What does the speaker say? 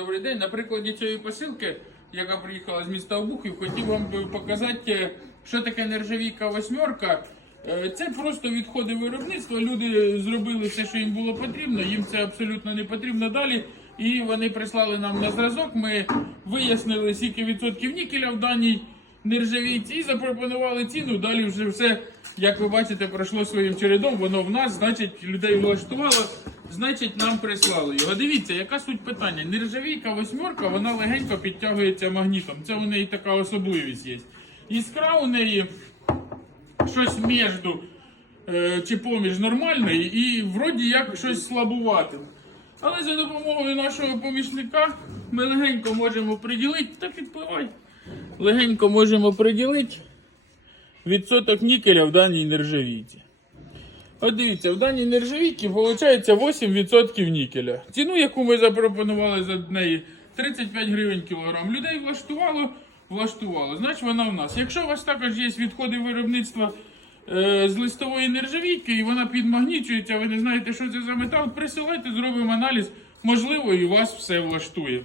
Добрий день. На прикладі цієї посилки, яка приїхала з міста Обухів, хотів вам показати, що таке нержавійка восьмерка. Е, Це просто відходи виробництва. Люди зробили все, що їм було потрібно. Їм це абсолютно не потрібно далі. І вони прислали нам на зразок. Ми вияснили, скільки відсотків нікеля в даній нержавійці і запропонували ціну. Далі вже все, як ви бачите, пройшло своїм чередом. Воно в нас, значить, людей влаштувало. Значить, нам прислали його. Дивіться, яка суть питання. Нержавійка восьмерка, вона легенько підтягується магнітом. Це у неї така особливість є. Іскра у неї щось між е, чи поміж нормальної і вроді як щось слабуватим. Але за допомогою нашого помічника ми легенько можемо приділити, та підпливай. Легенько можемо приділити відсоток нікеля в даній нержавійці. От дивіться, в даній нержавійці виходить 8% нікеля. Ціну, яку ми запропонували за неї, 35 гривень кілограм. Людей влаштувало, влаштувало. Значить вона в нас. Якщо у вас також є відходи виробництва е, з листової нержавійки і вона підмагнічується, ви не знаєте, що це за метал, присилайте, зробимо аналіз. Можливо, і вас все влаштує.